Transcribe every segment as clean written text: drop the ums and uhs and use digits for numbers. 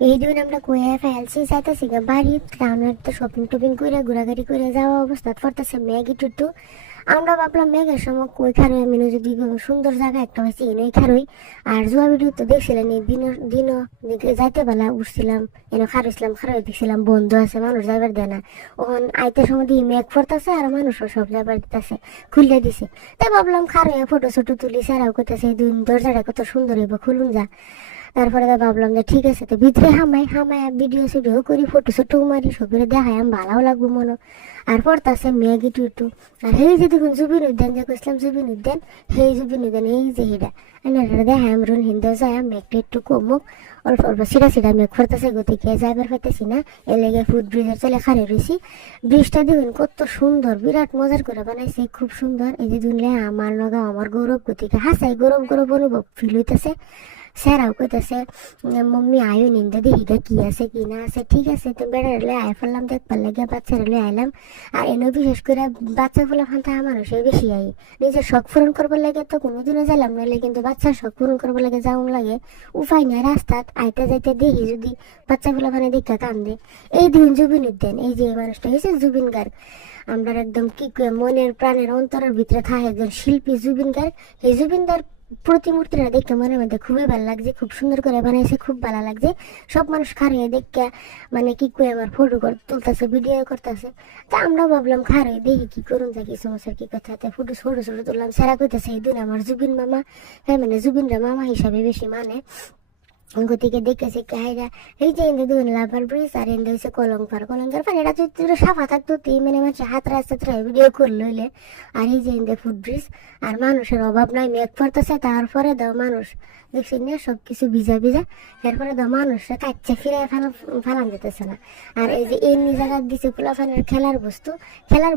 এই দিন আমরা কইয়া ফেলছি চাইতেছি গা বাড়ি টাউনের তো শপিং টপিং করে ঘোরাঘুরি করে যাওয়া অবস্থা পড়তেছে ম্যাগি টুটু। আমরা ভাবলাম ম্যাগের সময় কই খারই আমি যদি কোনো সুন্দর জায়গা একটা হয়েছে এনেই খারই। আর জুয়া ভিডিও তো দেখছিলেন এই দিনও যাইতে বেলা উঠছিলাম এনে খারইছিলাম খারই দেখছিলাম বন্ধু আছে মানুষ যাইবার দেয় না। ওখান আইতে সময় দিয়ে ম্যাগ পড়তেছে আর মানুষও সব যাইবার দিতেছে খুলে দিছে। তাই ভাবলাম খারই ফটো ছটো তুলি সারাও করতেছে এই দরজাটা কত সুন্দর হইব খুলুন যা। তারপরে তো ভাবলাম যে ঠিক আছে তো ভিতরে হামাই হামাই ভিডিও সিডিও করি ফটো শটো মারি সবের দেখাই আমি ভালোও লাগবো মনে। আর পড়তাছে ম্যাগি টুটু। আর সেই যে দেখুন জুবিন উদ্যান যে কইছিলাম জুবিন উদ্যান সেই জুবিন উদ্যান এই যে হিডা এটা দেখাই আমরা হিন্দু যায় মেঘটা একটু কমুক অল্প অল্প সিটা সিটা মেঘ পড়তেছে গতিকে যাইবার পাইতেছি না এ লেগে ফুট ব্রিজের চলে খারে রয়েছি। ব্রিজটা দেখুন কত সুন্দর বিরাট মজার করে বানাইছে খুব সুন্দর। এই যে দুনলে আমার নগা আমার গৌরব গতিকে হাসাই গৌরব গৌরব অনুভব ফিল হইতেছে। স্যারাও কইতেছে মম্মি আয়ো নিন্দা দেখিটা কি আছে কি না আছে ঠিক আছে তো বেড়ালে আয় ফেললাম দেখবার লাগে বাচ্চারা লয়ে আইলাম। আর এনে বিশেষ করে বাচ্চা ফুলা ফান্তা মানুষের বেশি আই নিজের শখ পূরণ করবার লাগে তো কোনোদিনও যাইলাম নাহলে কিন্তু বাচ্চার শখ পূরণ করবার লাগে যাওয়ার লাগে উপায় নাই রাস্তাত আইতে যাইতে দেখি যদি বাচ্চা ফুলা ফানে দেখা কান্দে। এই দিন জুবিন উদ্যান এই যে মানুষটা হয়েছে জুবিন গার্গ আমরা একদম কি মনের প্রাণের অন্তরের ভিতরে থাকে একজন শিল্পী জুবিন গার্গ। এই জুবিন গার্গ প্রতিমূর্তিটা দেখতে মনের মধ্যে খুবই ভালো লাগছে খুব সুন্দর করে বানাইছে খুব ভালো লাগছে। সব মানুষ খারিয়ে দেখে মানে কি করে আমার ফটো তুলতেছে ভিডিও করতেছে। তা আমরাও ভাবলাম খারে দেখি কি করুন যা কি সমস্যার কি কথা ফটো ছোটো ছোটো তুললাম সারা কইতেছে এই দিন আমার জুবিন মামা হ্যাঁ মানে জুবিনরা মামা হিসাবে বেশি মানে গতিকে দেখেছি কাহিরা এই যে এনে দুন লাভার ব্রিজ আর এনে হচ্ছে কলঙ্কার পানিটা যদি সাফা থাকতো তুই মানে মানুষ হাত রাস্তা ভিডিও করলো হইলে। আর এই যে এনে ফুট ব্রিজ আর মানুষের অভাব নাই মেঘ পড়তেছে তারপরে দাও মানুষ দেখছি না সব কিছু ভিজা ভিজা এরপরে দাও মানুষরা কাচ্চা ফিরে ফালান যেতেছে না। আর এই যে এমনি জায়গা দিছে ফুলাফানের খেলার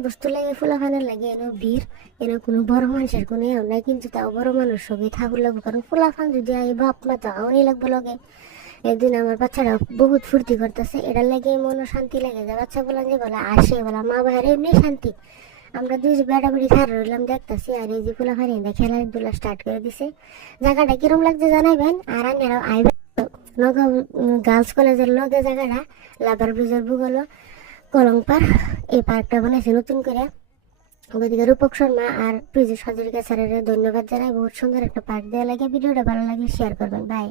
বস্তু লাগে ফুলাফানের লাগে এনে ভিড় এনে কোনো বড় মানুষের কোনো এও নাই কিন্তু তাও বড় মানুষ সবই ঠাকুর লাগবো কারণ ফুলাফান যদি আই বাপ মা তো আওয়ারই লাগবো লগে। একদিন আমার বাচ্চারা বহুত ফুর্তি করতেছে এটার লাগে মনে শান্তি লাগে যে বাচ্চা বলা যে বলা আসে বলা মা বাহারে এমনি শান্তি। আমরা দুই যে বেড়া বেড়ি খার রইলাম দেখতেছি আর এই যে ফুলা ফানি খেলাধুলা স্টার্ট করে দিছে। জায়গাটা কিরম লাগছে জানাবেন আর আনারাও আইবেন নগা গার্লস কলেজের লগে জায়গাটা লাভার ব্রিজের ভূগোল কলংপার এই পার্কটা বানাইছে নতুন করে। ওদিকে রূপক শর্মা আর প্রিজু হাজরিকা স্যারের ধন্যবাদ জানাই বহুত সুন্দর একটা পার্ক দেওয়া লাগে। ভিডিওটা ভালো লাগলে শেয়ার করবেন বাই।